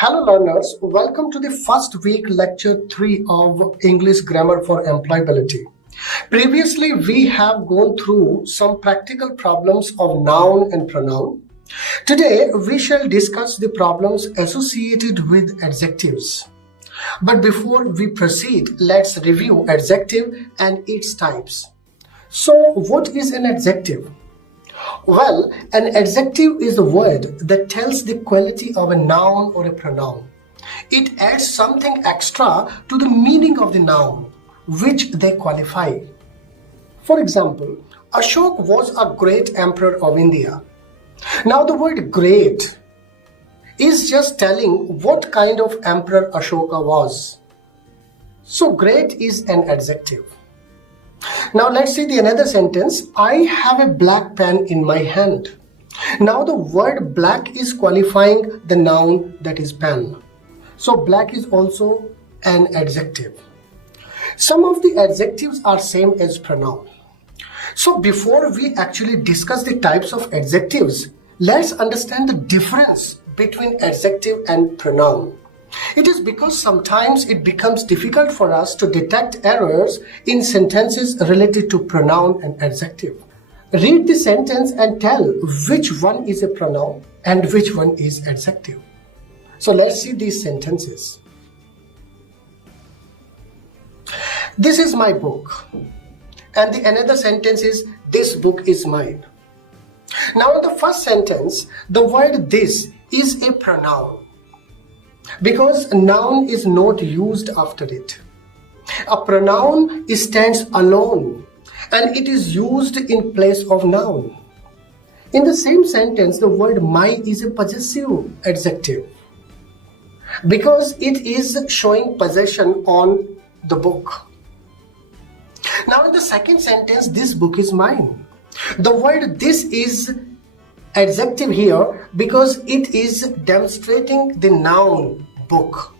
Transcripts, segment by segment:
Hello learners, welcome to the first week lecture 3 of English Grammar for Employability. Previously we have gone through some practical problems of noun and pronoun. Today we shall discuss the problems associated with adjectives. But before we proceed, let's review adjective and its types. So what is an adjective? Well, an adjective is a word that tells the quality of a noun or a pronoun. It adds something extra to the meaning of the noun, which they qualify. For example, Ashok was a great emperor of India. Now the word great is just telling what kind of emperor Ashoka was. So great is an adjective. Now let's see the another sentence. I have a black pen in my hand. Now the word black is qualifying the noun, that is pen. So black is also an adjective. Some of the adjectives are same as pronoun. So before we actually discuss the types of adjectives, let's understand the difference between adjective and pronoun. It is because sometimes it becomes difficult for us to detect errors in sentences related to pronoun and adjective. Read the sentence and tell which one is a pronoun and which one is adjective. So let's see these sentences. This is my book. And the another sentence is this book is mine. Now in the first sentence, the word this is a pronoun, because a noun is not used after it. A pronoun stands alone and it is used in place of noun. In the same sentence, the word my is a possessive adjective because it is showing possession on the book. Now in the second sentence, this book is mine. The word this is adjective here because it is demonstrating the noun book.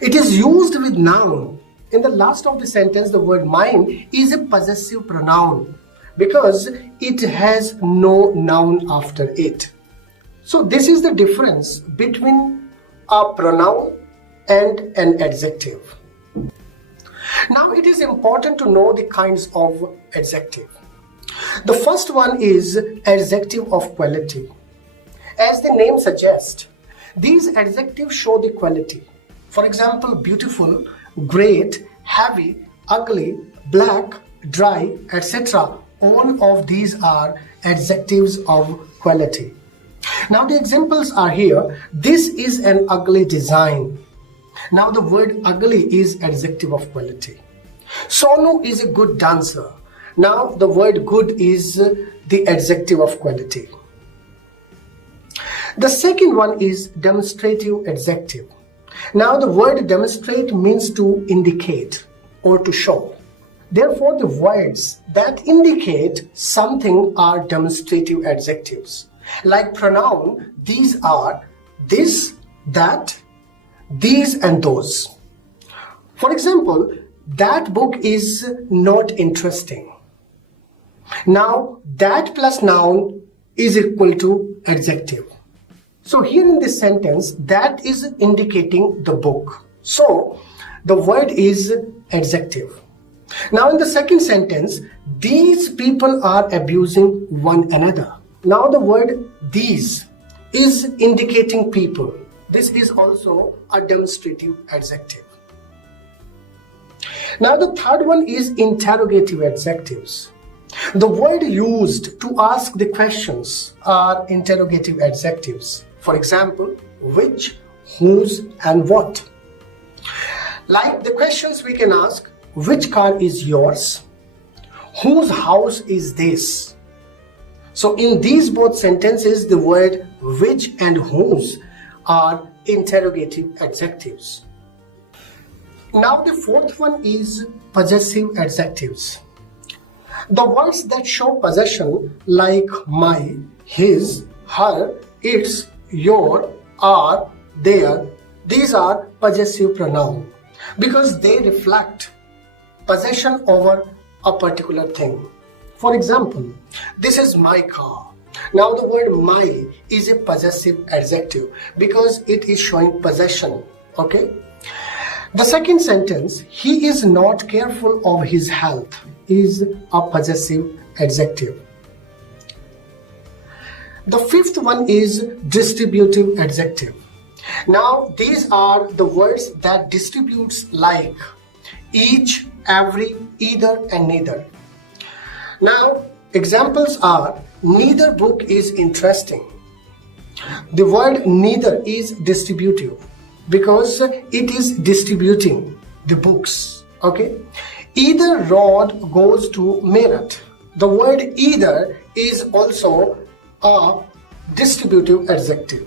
It is used with noun. In the last of the sentence, the word mine is a possessive pronoun because it has no noun after it. So this is the difference between a pronoun and an adjective. Now it is important to know the kinds of adjective. The first one is adjective of quality. As the name suggests, these adjectives show the quality. For example, beautiful, great, heavy, ugly, black, dry, etc. All of these are adjectives of quality. Now the examples are here. This is an ugly design. Now the word ugly is adjective of quality. Sonu is a good dancer. Now the word good is the adjective of quality. The second one is demonstrative adjective. Now the word demonstrate means to indicate or to show. Therefore the words that indicate something are demonstrative adjectives. Like pronoun, these are this, that, these and those. For example, that book is not interesting. Now that plus noun is equal to adjective. So here in this sentence, that is indicating the book. So the word is adjective. Now in the second sentence, these people are abusing one another. Now the word these is indicating people. This is also a demonstrative adjective. Now the third one is interrogative adjectives. The word used to ask the questions are interrogative adjectives. For example, which, whose, and what. Like the questions we can ask, which car is yours? Whose house is this? So in these both sentences, the word which and whose are interrogative adjectives. Now the fourth one is possessive adjectives. The words that show possession like my, his, her, its, your, are, their, these are possessive pronoun because they reflect possession over a particular thing. For example, this is my car. Now the word my is a possessive adjective because it is showing possession. Okay. The second sentence, he is not careful of his health, is a possessive adjective. The fifth one is distributive adjective. Now these are the words that distributes like each, every, either and neither. Now examples are neither book is interesting. The word neither is distributive because it is distributing the books. Okay. Either Rod goes to Meerut. The word either is also a distributive adjective.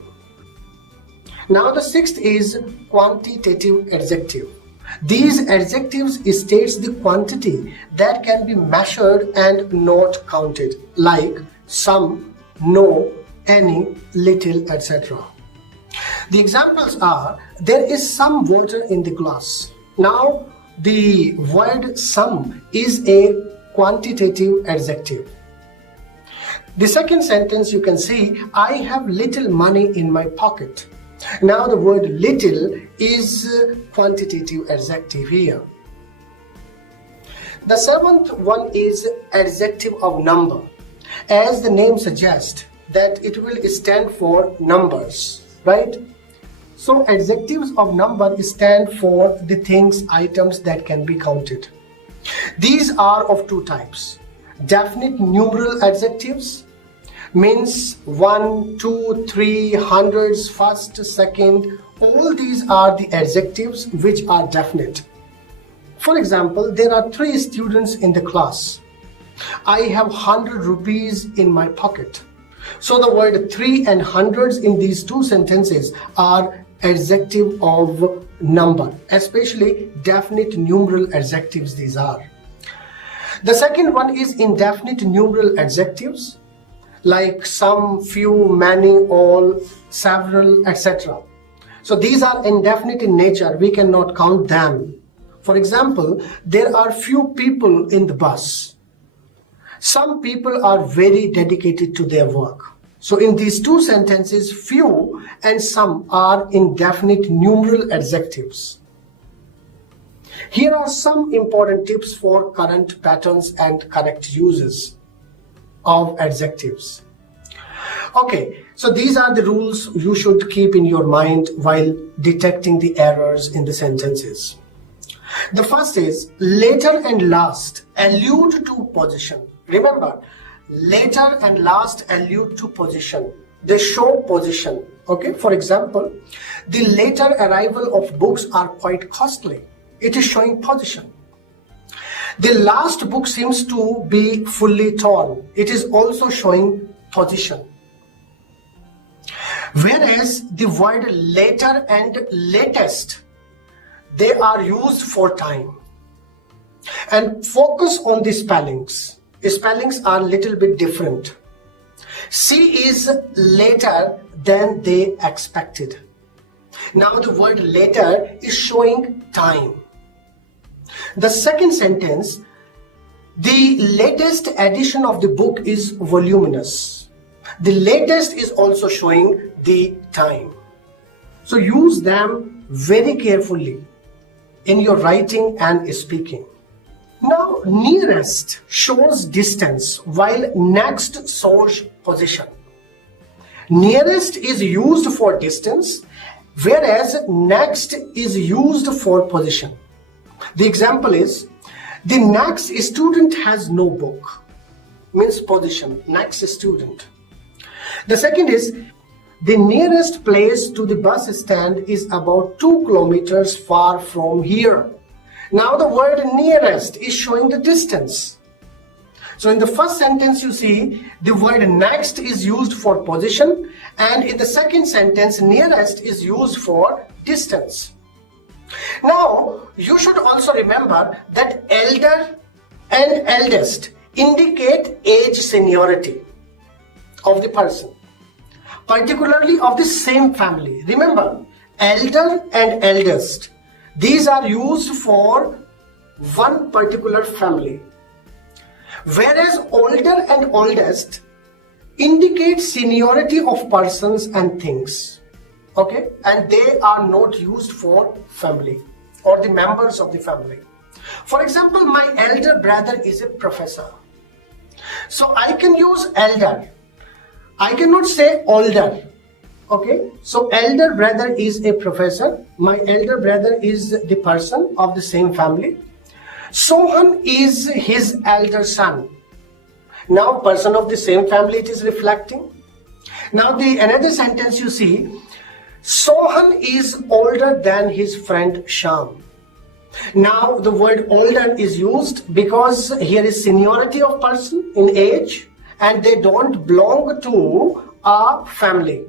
Now the sixth is quantitative adjective. These adjectives states the quantity that can be measured and not counted, like some, no, any, little, etc. The examples are there is some water in the glass. Now the word some is a quantitative adjective. The second sentence you can see, I have little money in my pocket. Now the word little is quantitative adjective here. The seventh one is adjective of number. As the name suggests that it will stand for numbers, right? So adjectives of number stand for the things, items that can be counted. These are of two types. Definite numeral adjectives means 1, 2, 3, hundreds, first, second. All these are the adjectives which are definite. For example, there are 3 students in the class. I have 100 rupees in my pocket. So the word 3 and hundreds in these two sentences are adjective of number, especially definite numeral adjectives these are. The second one is indefinite numeral adjectives like some, few, many, all, several, etc. So these are indefinite in nature, we cannot count them. For example, there are few people in the bus. Some people are very dedicated to their work. So in these two sentences, few and some are indefinite numeral adjectives. Here are some important tips for current patterns and correct uses of adjectives. Okay, so these are the rules you should keep in your mind while detecting the errors in the sentences. The first is later and last allude to position. Remember, later and last allude to position. They show position. Okay, for example, the later arrival of books are quite costly. It is showing position. The last book seems to be fully torn. It is also showing position. Whereas the word later and latest, they are used for time. And focus on the spellings. The spellings are a little bit different. C is later than they expected. Now the word later is showing time. The second sentence, the latest edition of the book is voluminous. The latest is also showing the time. So use them very carefully in your writing and speaking. Now nearest shows distance while next shows position. Nearest is used for distance whereas next is used for position. The example is, the next student has no book, means position, next student. The second is, the nearest place to the bus stand is about 2 kilometers far from here. Now the word nearest is showing the distance. So in the first sentence you see, the word next is used for position, and in the second sentence, nearest is used for distance. Now, you should also remember that elder and eldest indicate age seniority of the person, particularly of the same family. Remember, elder and eldest, these are used for one particular family. Whereas older and oldest, indicate seniority of persons and things. Okay, and they are not used for family or the members of the family. For example, my elder brother is a professor. So I can use elder. I cannot say older. Okay, so elder brother is a professor. My elder brother is the person of the same family. Sohan is his elder son. Now, person of the same family it is reflecting. Now, the another sentence you see, Sohan is older than his friend Sham. Now, the word older is used because here is seniority of person in age and they don't belong to a family.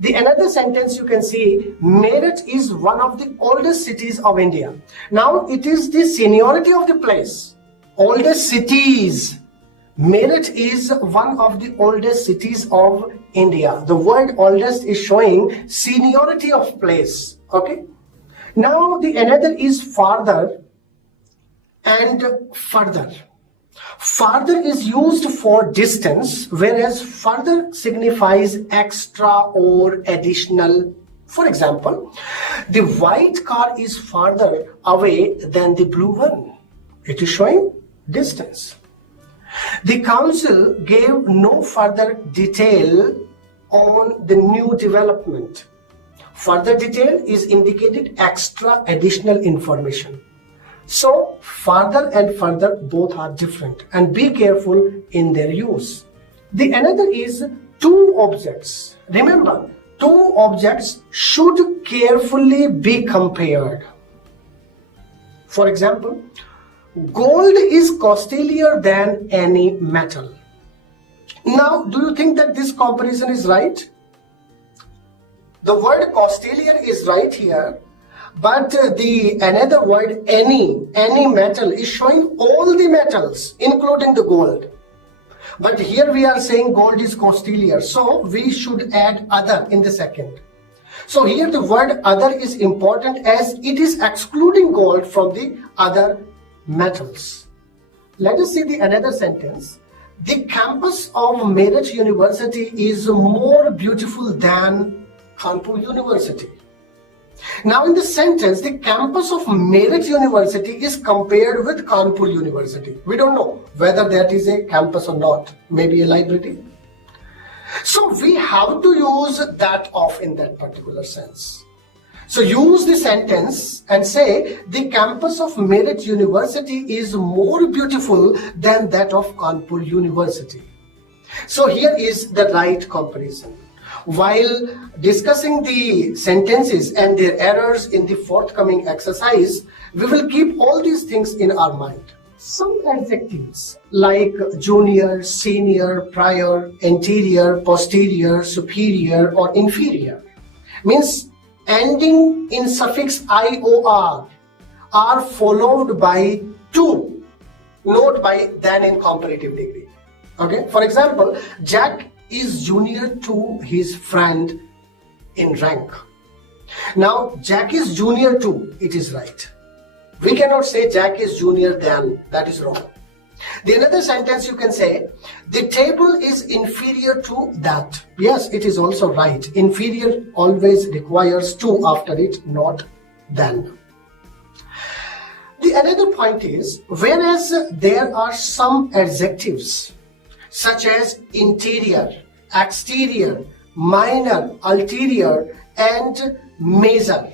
The another sentence you can see, Meerut is one of the oldest cities of India. Now, it is the seniority of the place. Oldest cities. Meerut is one of the oldest cities of India. The word oldest is showing seniority of place. Okay. Now the another is farther and further. Farther is used for distance, whereas further signifies extra or additional. For example, the white car is farther away than the blue one. It is showing distance. The council gave no further detail on the new development. Further detail is indicated extra additional information. So further and further both are different and be careful in their use. The another is two objects. Remember, two objects should carefully be compared. For example, gold is costlier than any metal. Now, do you think that this comparison is right? The word costlier is right here, but the another word any metal is showing all the metals, including the gold. But here we are saying gold is costlier, so we should add other in the second. So here the word other is important as it is excluding gold from the other metals. Let us see the another sentence. The campus of Meerut University is more beautiful than Kanpur University. Now in the sentence, the campus of Meerut University is compared with Kanpur University. We don't know whether that is a campus or not, maybe a library. So we have to use that of in that particular sense. So use the sentence and say the campus of Meerut University is more beautiful than that of Kanpur University. So here is the right comparison. While discussing the sentences and their errors in the forthcoming exercise, we will keep all these things in our mind. Some adjectives like junior, senior, prior, anterior, posterior, superior or inferior means ending in suffix IOR are followed by to, not by than in comparative degree. Okay, for example, Jack is junior to his friend in rank. Now, Jack is junior to, it is right. We cannot say Jack is junior than, that is wrong. The another sentence you can say, the table is inferior to that. Yes, it is also right. Inferior always requires to after it, not than. The another point is, whereas there are some adjectives such as interior, exterior, minor, ulterior, and major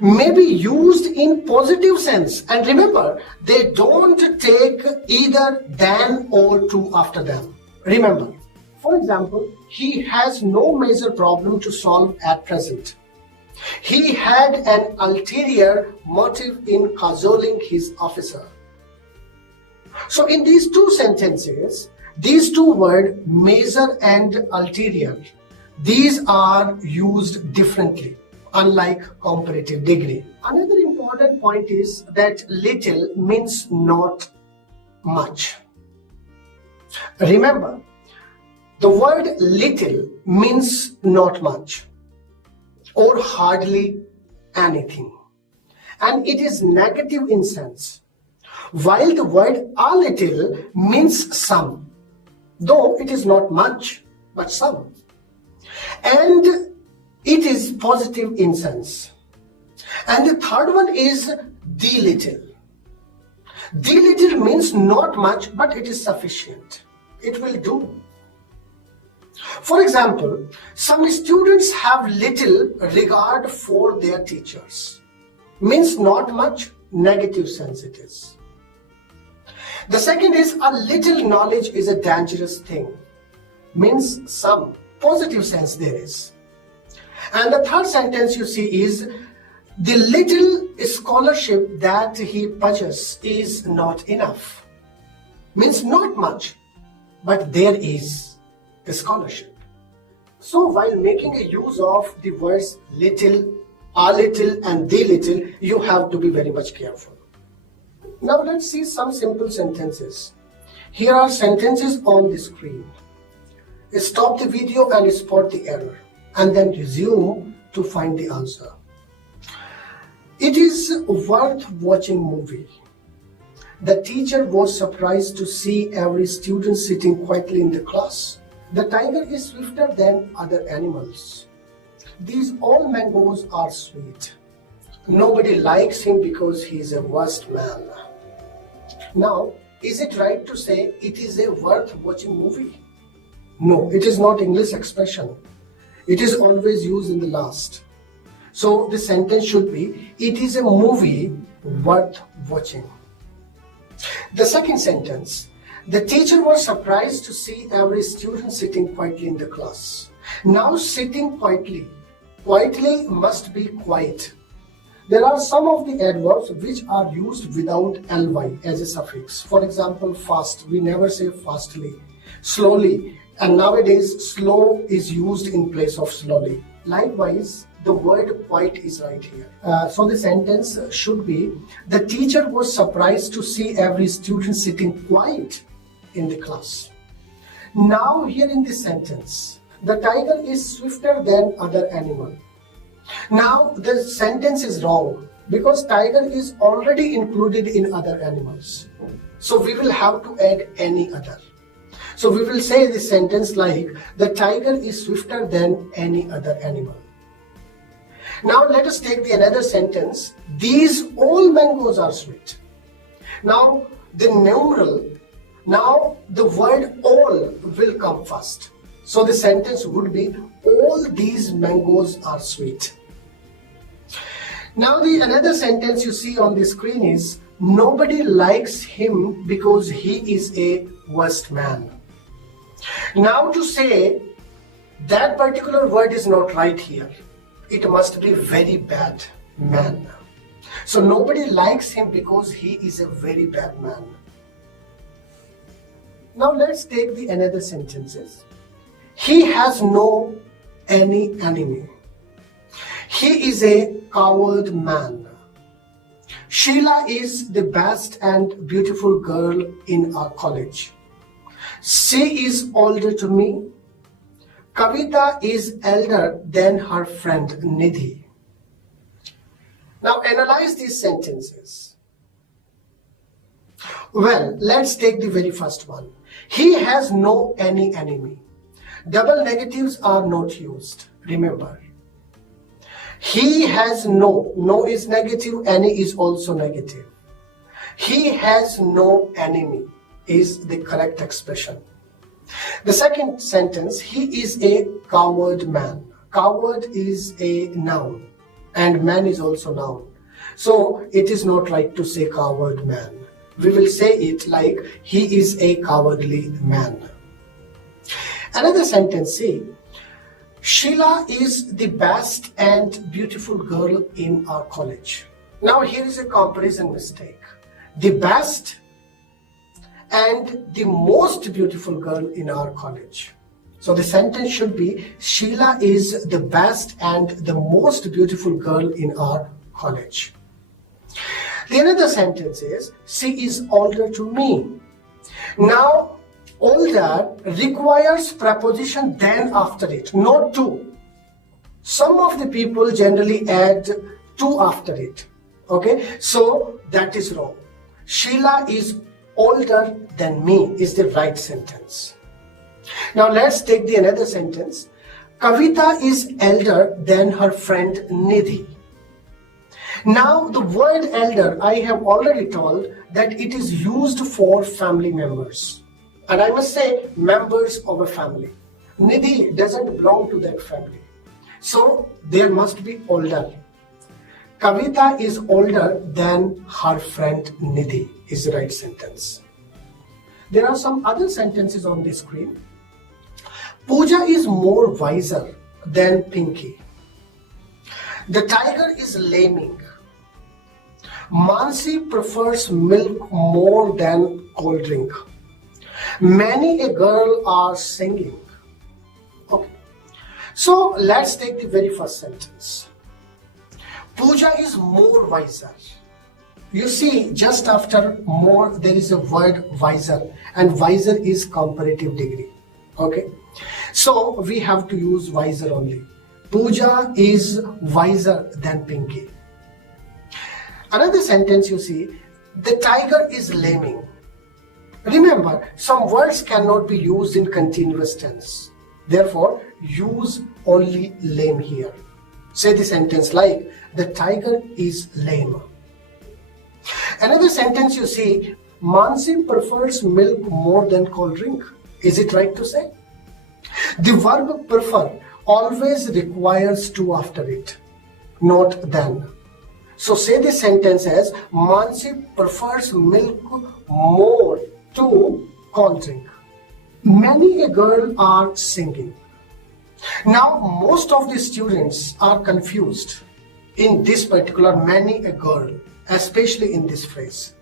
may be used in positive sense. And remember, they don't take either than or to after them. Remember, for example, he has no major problem to solve at present. He had an ulterior motive in cajoling his officer. So in these two sentences, these two words, major and ulterior, these are used differently, unlike comparative degree. Another important point is that little means not much. Remember, the word little means not much or hardly anything, and it is negative in sense, while the word a little means some. though it is not much, but some. And it is positive in sense. And the third one is the little. The little means not much, but it is sufficient. It will do. For example, some students have little regard for their teachers. Means not much, negative sense it is. The second is a little knowledge is a dangerous thing. Means some, positive sense there is. And the third sentence you see is the little scholarship that he possesses is not enough. Means not much, but there is a scholarship. So while making a use of the words little, a little and the little, you have to be very much careful. Now let's see some simple sentences. Here are sentences on the screen. Stop the video and spot the error and then resume to find the answer. It is worth watching movie. The teacher was surprised to see every student sitting quietly in the class. The tiger is swifter than other animals. These all mangoes are sweet. Nobody likes him because he is a worst man. Now, is it right to say it is a worth watching movie? No, it is not English expression. It is always used in the last. So the sentence should be, it is a movie worth watching. The second sentence, the teacher was surprised to see every student sitting quietly in the class. Now sitting quietly. Quietly must be quiet. There are some of the adverbs which are used without ly as a suffix. For example, fast. We never say fastly. Slowly. And nowadays, slow is used in place of slowly. Likewise, the word quiet is right here. So the sentence should be, the teacher was surprised to see every student sitting quiet in the class. Now here in this sentence, the tiger is swifter than other animal. Now the sentence is wrong because tiger is already included in other animals. So we will have to add any other. So we will say this sentence like, the tiger is swifter than any other animal. Now let us take another sentence. These all mangoes are sweet. Now the numeral, now the word all will come first. So the sentence would be, all these mangoes are sweet. Now the another sentence you see on the screen is, nobody likes him because he is a worst man. Now to say that particular word is not right here. It must be very bad man. So nobody likes him because he is a very bad man. Now let's take the another sentences. He has no any enemy. He is a coward man. Sheila is the best and beautiful girl in our college. She is older to me. Kavita is elder than her friend Nidhi. Now analyze these sentences. Well, let's take the very first one. He has no any enemy. Double negatives are not used. Remember. He has no is negative, any is also negative. He has no enemy is the correct expression. The second sentence, he is a coward man. Coward is a noun and man is also noun. So it is not right to say coward man. We will say it like, he is a cowardly man. Another sentence, see, Sheila is the best and beautiful girl in our college. Now here is a comparison mistake. The best and the most beautiful girl in our college. So the sentence should be, Sheila is the best and the most beautiful girl in our college. The another sentence is, she is older to me. Now, older requires preposition then after it, not to. Some of the people generally add to after it. Okay, so that is wrong. Sheila is older than me is the right sentence. Now let's take the another sentence. Kavita is elder than her friend Nidhi. Now the word elder, I have already told that it is used for family members. And I must say members of a family. Nidhi doesn't belong to that family. So there must be older. Kavita is older than her friend Nidhi is the right sentence. There are some other sentences on the screen. Pooja is more wiser than Pinky. The tiger is lamening. Mansi prefers milk more than cold drink. Many a girl are singing. Okay. So let's take the very first sentence. Pooja is more wiser. You see, just after more there is a word wiser, and wiser is comparative degree. Okay. So we have to use wiser only. Pooja is wiser than Pinky. Another sentence you see, the tiger is lamening. Remember, some words cannot be used in continuous tense. Therefore, use only lame here. Say the sentence like, the tiger is lame. Another sentence you see, Mansi prefers milk more than cold drink. Is it right to say? The verb prefer always requires to after it, not than. So say the sentence as, Mansi prefers milk more to cold drink. Many a girl are singing. Now most of the students are confused in this particular many a girl, especially in this phrase.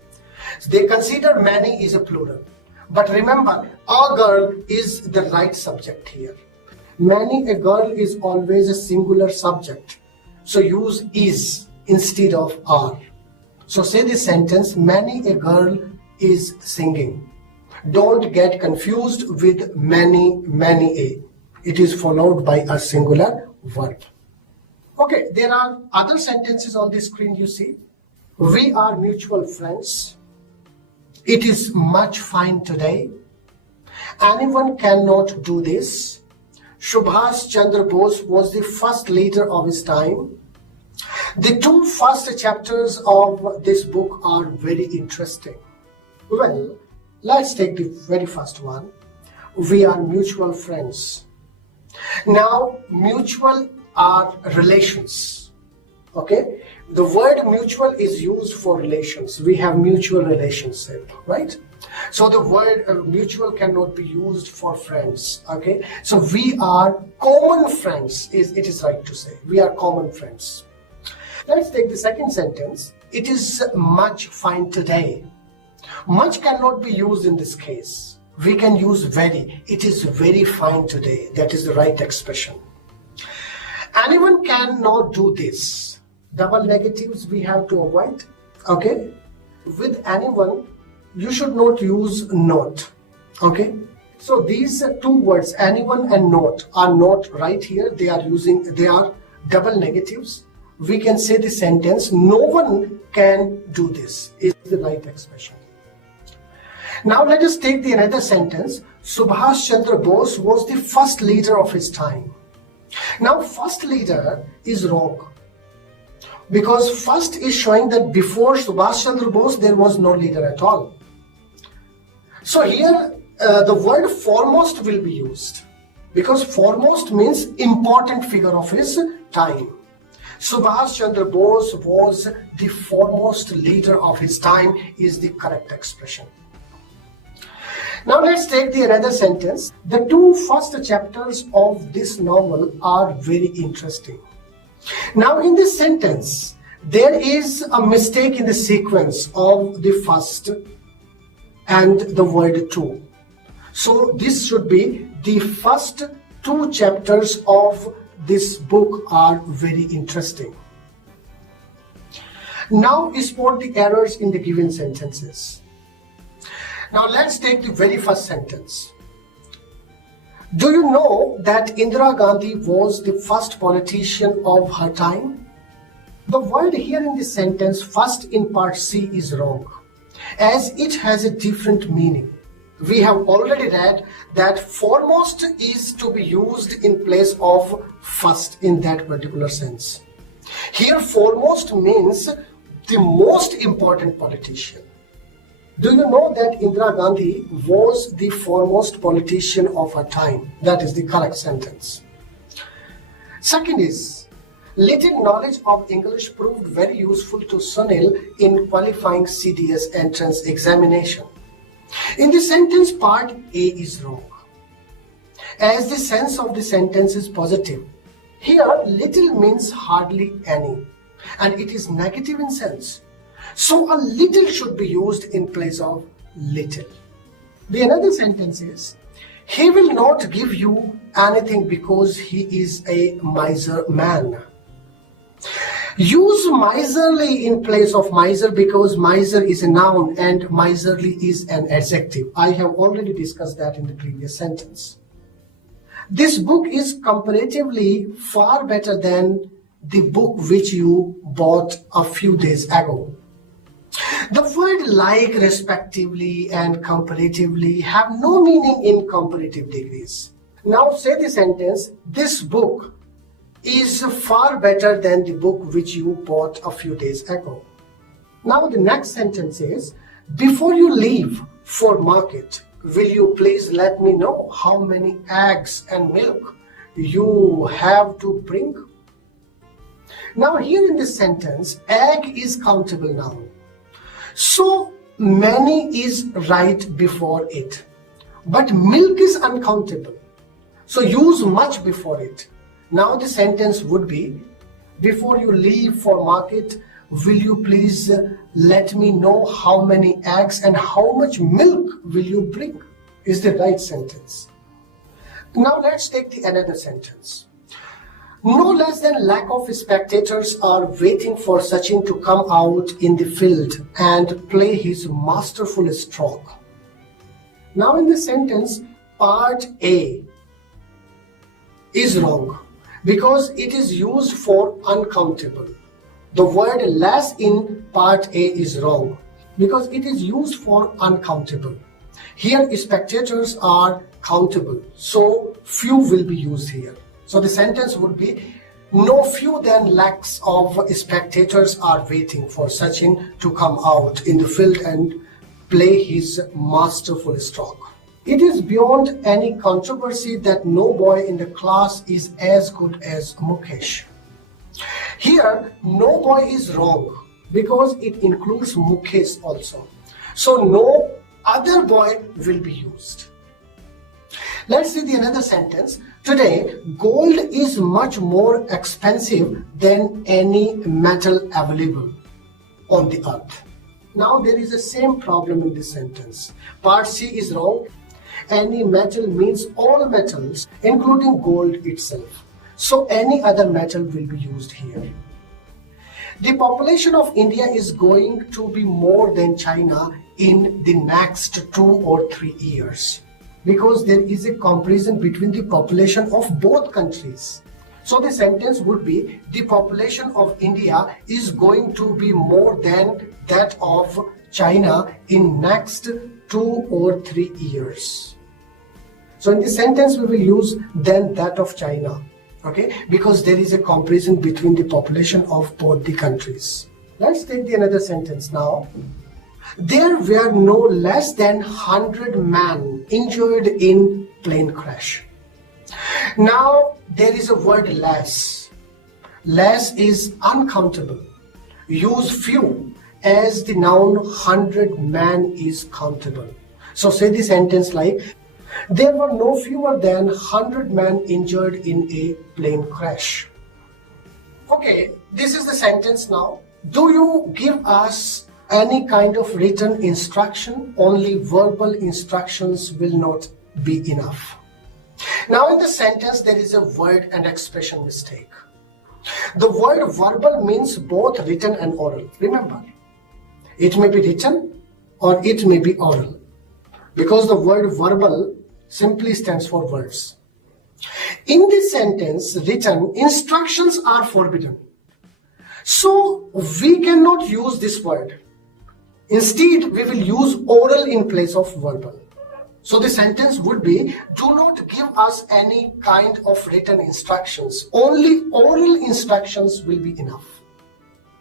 They consider many is a plural. But remember, a girl is the right subject here. Many a girl is always a singular subject. So use is instead of are. So say this sentence, many a girl is singing. Don't get confused with many a. It is followed by a singular verb. Okay, there are other sentences on the screen you see. We are mutual friends. It is much fine today. Anyone cannot do this. Subhash Chandra Bose was the first leader of his time. The two first chapters of this book are very interesting. Well, let's take the very first one. We are mutual friends. Now, mutual are relations. Okay? The word mutual is used for relations. We have mutual relationship, right? So the word mutual cannot be used for friends. Okay? So we are common friends, it is right to say. We are common friends. Let's take the second sentence. It is much fine today. Much cannot be used in this case. We can use very. It is very fine today. That is the right expression. Anyone cannot do this. Double negatives we have to avoid. Okay? With anyone, you should not use not. Okay? So these two words, anyone and not, are not right here. They are double negatives. We can say the sentence, no one can do this, is the right expression. Now let us take the another sentence. Subhash Chandra Bose was the first leader of his time. Now first leader is wrong. Because first is showing that before Subhash Chandra Bose there was no leader at all. So here the word foremost will be used. Because foremost means important figure of his time. Subhash Chandra Bose was the foremost leader of his time is the correct expression. Now let's take the another sentence. The two first chapters of this novel are very interesting. Now in this sentence, there is a mistake in the sequence of the first and the word two. So this should be the first two chapters of this book are very interesting. Now spot the errors in the given sentences. Now let's take the very first sentence. Do you know that Indira Gandhi was the first politician of her time? The word here in this sentence, first in part C, is wrong, as it has a different meaning. We have already read that foremost is to be used in place of first in that particular sense. Here foremost means the most important politician. Do you know that Indira Gandhi was the foremost politician of her time? That is the correct sentence. Second is, little knowledge of English proved very useful to Sunil in qualifying CDS entrance examination. In the sentence, part A is wrong, as the sense of the sentence is positive. Here, little means hardly any, and it is negative in sense. So a little should be used in place of little. The another sentence is, he will not give you anything because he is a miser man. Use miserly in place of miser because miser is a noun and miserly is an adjective. I have already discussed that in the previous sentence. This book is comparatively far better than the book which you bought a few days ago. The word like, respectively, and comparatively have no meaning in comparative degrees. Now say the sentence, this book is far better than the book which you bought a few days ago. Now the next sentence is, before you leave for market, will you please let me know how many eggs and milk you have to bring? Now here in this sentence, egg is countable noun. So many is right before it. But milk is uncountable. So use much before it. Now the sentence would be, before you leave for market, will you please let me know how many eggs and how much milk will you bring? Is the right sentence. Now let's take the another sentence. No less than lack of spectators are waiting for Sachin to come out in the field and play his masterful stroke. Now in the sentence, part A is wrong because it is used for uncountable. The word less in part A is wrong because it is used for uncountable. Here spectators are countable, so few will be used here. So the sentence would be, no few than lakhs of spectators are waiting for Sachin to come out in the field and play his masterful stroke. It is beyond any controversy that no boy in the class is as good as Mukesh. Here, no boy is wrong because it includes Mukesh also. So no other boy will be used. Let's see the another sentence. Today, gold is much more expensive than any metal available on the earth. Now there is the same problem in this sentence. Part C is wrong. Any metal means all metals, including gold itself. So any other metal will be used here. The population of India is going to be more than China in the next 2 or 3 years because there is a comparison between the population of both countries. So the sentence would be, the population of India is going to be more than that of China in next 2 or 3 years. So in the sentence we will use than that of China, okay, because there is a comparison between the population of both the countries. Let's take the another sentence now. There were no less than 100 men injured in plane crash. Now there is a word less. Less is uncountable. Use few as the noun 100 men is countable. So say the sentence like, there were no fewer than 100 men injured in a plane crash. Okay, this is the sentence now. Do you give us any kind of written instruction? Only verbal instructions will not be enough. Now in the sentence there is a word and expression mistake. The word verbal means both written and oral. Remember, it may be written or it may be oral, because the word verbal simply stands for words. In this sentence, written instructions are forbidden. So we cannot use this word. Instead, we will use oral in place of verbal. So the sentence would be, do not give us any kind of written instructions. Only oral instructions will be enough.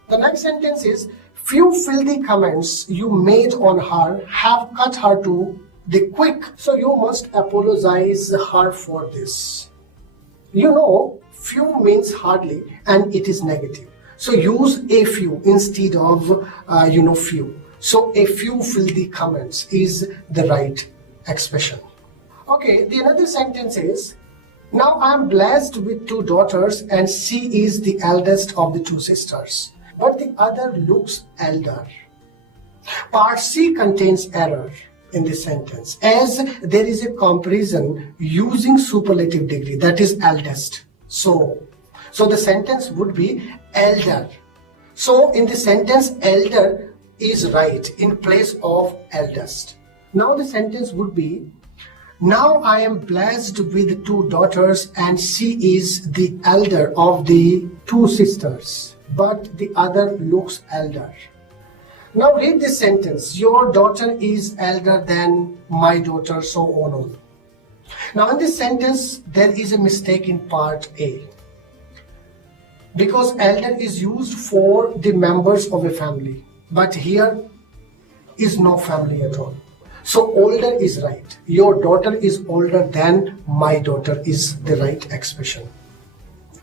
The next sentence is, few filthy comments you made on her have cut her to the quick. So you must apologize her for this. You know, few means hardly and it is negative. So use a few instead of, few. So a few filthy comments is the right expression. Okay, the another sentence is, now I am blessed with 2 daughters and she is the eldest of the 2 sisters, but the other looks elder. Part C contains error in this sentence, as there is a comparison using superlative degree, that is eldest. So the sentence would be elder. So in the sentence, elder is right in place of eldest. Now the sentence would be, now I am blessed with 2 daughters and she is the elder of the 2 sisters, but the other looks elder. Now read this sentence, your daughter is elder than my daughter, so on. Now in this sentence, there is a mistake in part A, because elder is used for the members of a family, but here is no family at all. So older is right. Your daughter is older than my daughter is the right expression.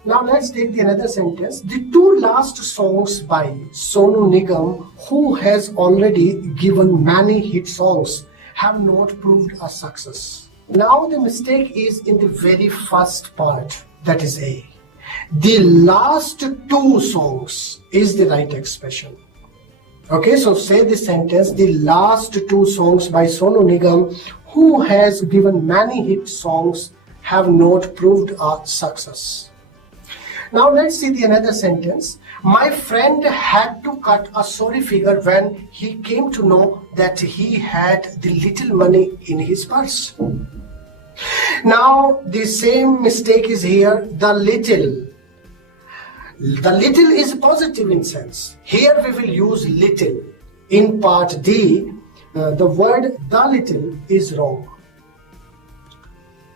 Now let's take the another sentence. The 2 last songs by Sonu Nigam, who has already given many hit songs, have not proved a success. Now the mistake is in the very first part, that is A. The last 2 songs is the right expression. Okay, so say the sentence, the last 2 songs by Sonu Nigam, who has given many hit songs, have not proved a success. Now let's see the another sentence. My friend had to cut a sorry figure when he came to know that he had the little money in his purse. Now the same mistake is here, the little. The little is positive in sense. Here we will use little. In part D, the word the little is wrong.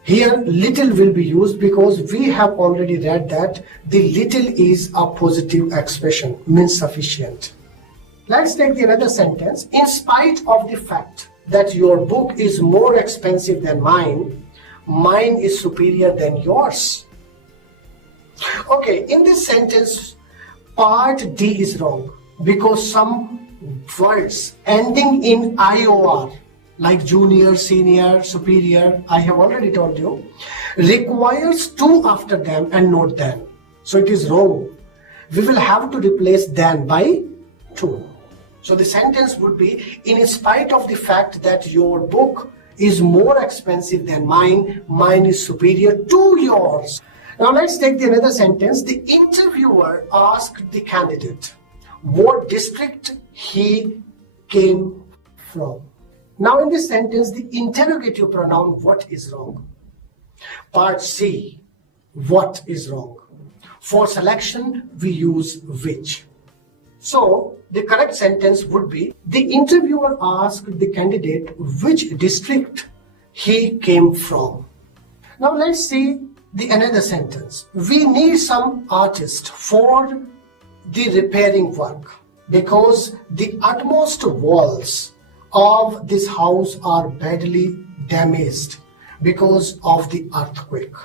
Here little will be used because we have already read that the little is a positive expression, means sufficient. Let's take the another sentence. In spite of the fact that your book is more expensive than mine, mine is superior than yours. Okay, in this sentence, part D is wrong because some words ending in IOR, like junior, senior, superior, I have already told you, requires 2 after them and not than. So it is wrong. We will have to replace than by 2. So the sentence would be, in spite of the fact that your book is more expensive than mine, mine is superior to yours. Now let's take the another sentence. The interviewer asked the candidate what district he came from. Now in this sentence, the interrogative pronoun what is wrong. Part C, what is wrong. For selection, we use which. So the correct sentence would be, the interviewer asked the candidate which district he came from. Now let's see the another sentence. We need some artist for the repairing work because the utmost walls of this house are badly damaged because of the earthquake.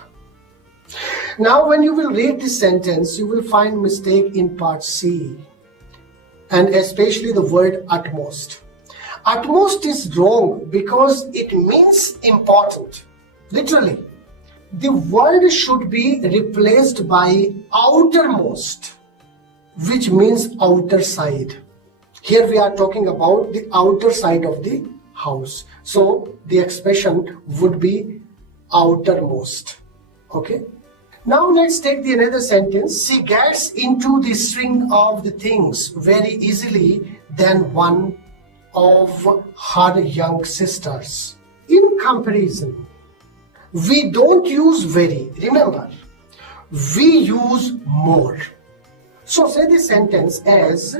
Now when you will read this sentence, you will find mistake in part C, and especially the word utmost. Utmost is wrong because it means important, literally. The word should be replaced by outermost, which means outer side. Here we are talking about the outer side of the house. So the expression would be outermost. Okay. Now let's take the another sentence. She gets into the swing of the things very easily than one of her young sisters. In comparison, we don't use very, remember, we use more. So say the sentence as,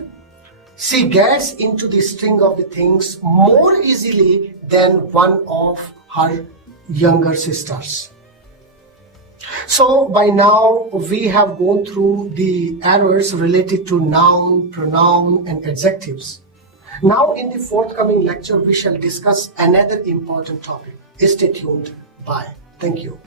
She gets into the string of the things more easily than one of her younger sisters. So by now we have gone through the errors related to noun, pronoun and adjectives. Now in the forthcoming lecture we shall discuss another important topic. Stay tuned. Bye. Thank you.